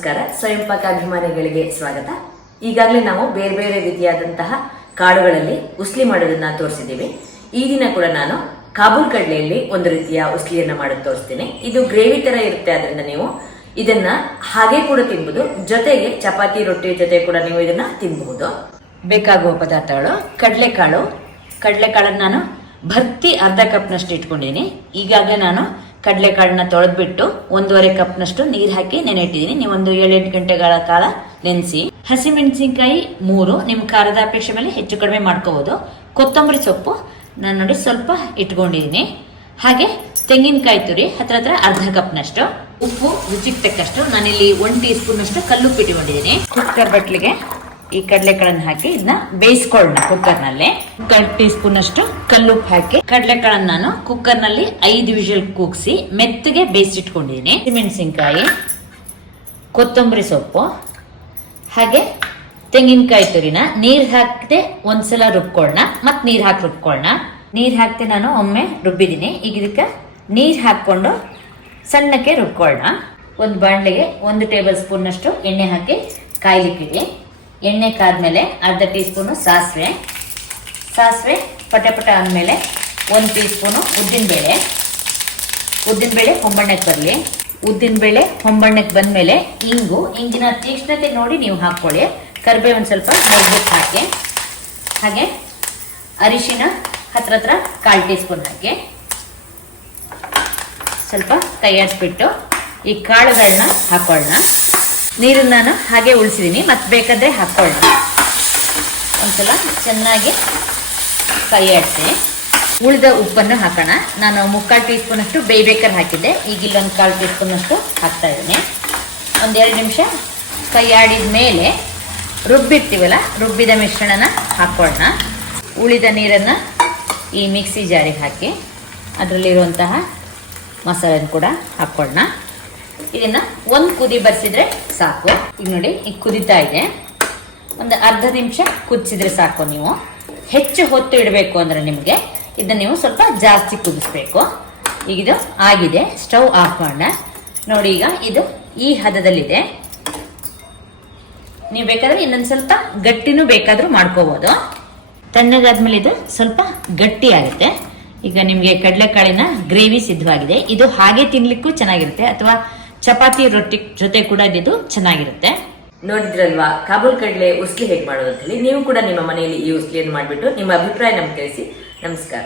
ನಮಸ್ಕಾರ. ಸ್ವಯಂ ಪಾಕ ಅಭಿಮಾನಿಗಳಿಗೆ ಸ್ವಾಗತ. ಈಗಾಗಲೇ ನಾವು ಬೇರೆ ಬೇರೆ ರೀತಿಯಾದಂತಹ ಕಾಳುಗಳಲ್ಲಿ ಉಸ್ಲಿ ಮಾಡೋದನ್ನ ತೋರಿಸಿದ್ದೀವಿ. ಈ ದಿನ ಕೂಡ ನಾನು ಕಾಬೂಲ್ ಕಡಲೆಯಲ್ಲಿ ಒಂದು ರೀತಿಯ ಉಸ್ಲಿಯನ್ನ ಮಾಡೋದು ತೋರಿಸ್ತೀನಿ. ಇದು ಗ್ರೇವಿ ತರ ಇರುತ್ತೆ, ಅದರಿಂದ ನೀವು ಇದನ್ನ ಹಾಗೆ ಕೂಡ ತಿನ್ಬಹುದು. ಜೊತೆಗೆ ಚಪಾತಿ ರೊಟ್ಟಿ ಜೊತೆ ಕೂಡ ನೀವು ಇದನ್ನ ತಿನ್ನಬಹುದು. ಬೇಕಾಗುವ ಪದಾರ್ಥಗಳು: ಕಡಲೆಕಾಳನ್ನ ನಾನು ಭರ್ತಿ ಅರ್ಧ ಕಪ್ನಷ್ಟು ಇಟ್ಕೊಂಡಿದ್ದೀನಿ. ಈಗಾಗಲೇ ನಾನು ಕಡಲೆಕಾಳನ್ನ ತೊಳೆದ್ಬಿಟ್ಟು 1.5 ಕಪ್ನಷ್ಟು ನೀರು ಹಾಕಿ ನೆನೆ ಇಟ್ಟಿದ್ದೀನಿ. ನೀವು ಒಂದು 7-8 ಗಂಟೆಗಳ ಕಾಲ ನೆನೆಸಿ. ಹಸಿಮೆಣಸಿನಕಾಯಿ 3, ನಿಮ್ಮ ಖಾರದ ಅಪೇಕ್ಷೆ ಮೇಲೆ ಹೆಚ್ಚು ಕಡಿಮೆ ಮಾಡ್ಕೋಬಹುದು. ಕೊತ್ತಂಬರಿ ಸೊಪ್ಪು ನಾನು ನೋಡಿ ಸ್ವಲ್ಪ ಇಟ್ಕೊಂಡಿದ್ದೀನಿ. ಹಾಗೆ ತೆಂಗಿನಕಾಯಿ ತುರಿ ಹತ್ರ ಅರ್ಧ ಕಪ್ನಷ್ಟು. ಉಪ್ಪು ರುಚಿಗೆ ತಕ್ಕಷ್ಟು. ನಾನಿಲ್ಲಿ 1 ಟೀ ಸ್ಪೂನ್ ಅಷ್ಟು ಕಲ್ಲುಪ್ಪು ಇಟ್ಕೊಂಡಿದ್ದೀನಿ. ಕುಕ್ಕರ್ ಬಟ್ಲಿಗೆ ಈ ಕಡಲೆಕಾಳನ್ನ ಹಾಕಿ ಇದನ್ನ ಬೇಯಿಸ್ಕೊಳ್ಳೋಣ. ಕುಕ್ಕರ್ನಲ್ಲಿ 1 ಟೀ ಸ್ಪೂನ್ ಅಷ್ಟು ಕಲ್ಲುಪ್ಪು ಹಾಕಿ ಕಡಲೆಕಾಳನ್ನ ನಾನು ಕುಕ್ಕರ್ನಲ್ಲಿ 5 ವಿಷಲ್ ಕೂಗಿಸಿ ಮೆತ್ತಗೆ ಬೇಯಿಸಿಟ್ಕೊಂಡಿದ್ದೀನಿ. ಹಸಿಮೆಣಸಿನಕಾಯಿ, ಕೊತ್ತಂಬರಿ ಸೊಪ್ಪು ಹಾಗೆ ತೆಂಗಿನಕಾಯಿ ತುರಿನ ನೀರ್ ಹಾಕದೆ ಒಂದ್ಸಲ ರುಬ್ಕೊಳ್ಳೋಣ. ಮತ್ ನೀರ್ ಹಾಕಿ ರುಬ್ಕೊಳ್ಳೋಣ. ನೀರ್ ಹಾಕದೆ ನಾನು ಒಮ್ಮೆ ರುಬ್ಬಿದ್ದೀನಿ. ಈಗ ಇದಕ್ಕೆ ನೀರ್ ಹಾಕೊಂಡು ಸಣ್ಣಕ್ಕೆ ರುಬ್ಕೊಳ್ಳೋಣ. ಒಂದು ಬಾಣಲೆಗೆ 1 ಟೇಬಲ್ ಸ್ಪೂನ್ ಅಷ್ಟು ಎಣ್ಣೆ ಹಾಕಿ ಕಾಯ್ಲಿಕ್ಕಿಡಿ. ಎಣ್ಣೆ ಕಾದ್ಮೇಲೆ ಅರ್ಧ ಟೀ ಸ್ಪೂನು ಸಾಸಿವೆ ಪಟ ಅಂದಮೇಲೆ 1 ಟೀ ಸ್ಪೂನು ಉದ್ದಿನಬೇಳೆ ಹೊಂಬಣ್ಣಕ್ಕೆ ಬರಲಿ. ಉದ್ದಿನಬೇಳೆ ಹೊಂಬಣ್ಣಕ್ಕೆ ಬಂದ್ಮೇಲೆ ಇಂಗಿನ ತೀಕ್ಷ್ಣತೆ ನೋಡಿ ನೀವು ಹಾಕೊಳ್ಳಿ. ಕರಿಬೇವು ಒಂದು ಸ್ವಲ್ಪ ನೋಡ್ಬಿಟ್ಟು ಹಾಕಿ. ಹಾಗೆ ಅರಿಶಿನ ಹತ್ರ 1/4 ಟೀ ಸ್ಪೂನ್ ಹಾಕಿ ಸ್ವಲ್ಪ ಕೈ ಆಡಿಸ್ಬಿಟ್ಟು ಈ ಕಾಳುಗಳನ್ನ ಹಾಕೊಳ್ಳೋಣ. ನೀರನ್ನ ನಾನು ಹಾಗೆ ಉಳಿಸಿದ್ದೀನಿ, ಮತ್ತೆ ಬೇಕಾದ್ರೆ ಹಾಕೊಳ್ಳೋಣ. ಒಂದ್ಸಲ ಚೆನ್ನಾಗಿ ಕೈ ಆಡಿಸಿ ಉಳಿದ ಉಪ್ಪನ್ನು ಹಾಕೋಣ. ನಾನು 3/4 ಟೀ ಸ್ಪೂನ್ ಅಷ್ಟು ಬೇಯ್ಬೇಕಾದ್ರೆ ಹಾಕಿದ್ದೆ. ಈಗ ಇಲ್ಲೊಂದು 1/4 ಟೀ ಸ್ಪೂನ್ ಅಷ್ಟು ಹಾಕ್ತಾ ಇದ್ದೀನಿ. 1-2 ನಿಮಿಷ ಕೈ ಆಡಿದ ಮೇಲೆ ರುಬ್ಬಿರ್ತೀವಲ್ಲ, ರುಬ್ಬಿದ ಮಿಶ್ರಣನ ಹಾಕೊಳ್ಳೋಣ. ಉಳಿದ ನೀರನ್ನು ಈ ಮಿಕ್ಸಿ ಜಾರಿಗೆ ಹಾಕಿ ಅದರಲ್ಲಿರುವಂತಹ ಮಸಾಲೆನ ಕೂಡ ಹಾಕೊಳ್ಳೋಣ. ಇದನ್ನ 1 ಕುದಿ ಬರ್ಸಿದ್ರೆ ಸಾಕು. ಈಗ ನೋಡಿ, ಈಗ ಕುದಿತಾ ಇದೆ. ಒಂದು ಅರ್ಧ ನಿಮಿಷ ಕುದಿಸಿದ್ರೆ ಸಾಕು. ನೀವು ಹೆಚ್ಚು ಹೊತ್ತು ಇಡಬೇಕು ಅಂದ್ರೆ ನಿಮಗೆ ಇದನ್ನ ನೀವು ಸ್ವಲ್ಪ ಜಾಸ್ತಿ ಕುದಿಸ್ಬೇಕು. ಈಗ ಇದು ಆಗಿದೆ. ಸ್ಟವ್ ಆಫ್ ಮಾಡೋಣ. ನೋಡಿ, ಈಗ ಇದು ಈ ಹದದಲ್ಲಿದೆ. ನೀವು ಬೇಕಾದ್ರೆ ಇನ್ನೊಂದು ಸ್ವಲ್ಪ ಗಟ್ಟಿನೂ ಬೇಕಾದ್ರೂ ಮಾಡ್ಕೋಬಹುದು. ತಣ್ಣಗಾದ್ಮೇಲೆ ಇದು ಸ್ವಲ್ಪ ಗಟ್ಟಿ ಆಗುತ್ತೆ. ಈಗ ನಿಮ್ಗೆ ಕಡಲೆಕಾಳಿನ ಗ್ರೇವಿ ಸಿದ್ಧವಾಗಿದೆ. ಇದು ಹಾಗೆ ತಿನ್ಲಿಕ್ಕೂ ಚೆನ್ನಾಗಿರುತ್ತೆ, ಅಥವಾ ಚಪಾತಿ ರೊಟ್ಟಿ ಜೊತೆ ಕೂಡ ಇದು ಚೆನ್ನಾಗಿರುತ್ತೆ. ನೋಡಿದ್ರಲ್ವಾ ಕಾಬೂಲ್ ಕಡಲೆ ಉಸ್ಲಿ ಹೇಗೆ ಮಾಡೋದು ಅಂತ ಹೇಳಿ. ನೀವು ಕೂಡ ನಿಮ್ಮ ಮನೆಯಲ್ಲಿ ಈ ಉಸ್ಲಿಯನ್ನು ಮಾಡಿಬಿಟ್ಟು ನಿಮ್ಮ ಅಭಿಪ್ರಾಯ ನಮ್ಗೆ ತಿಳಿಸಿ. ನಮಸ್ಕಾರ.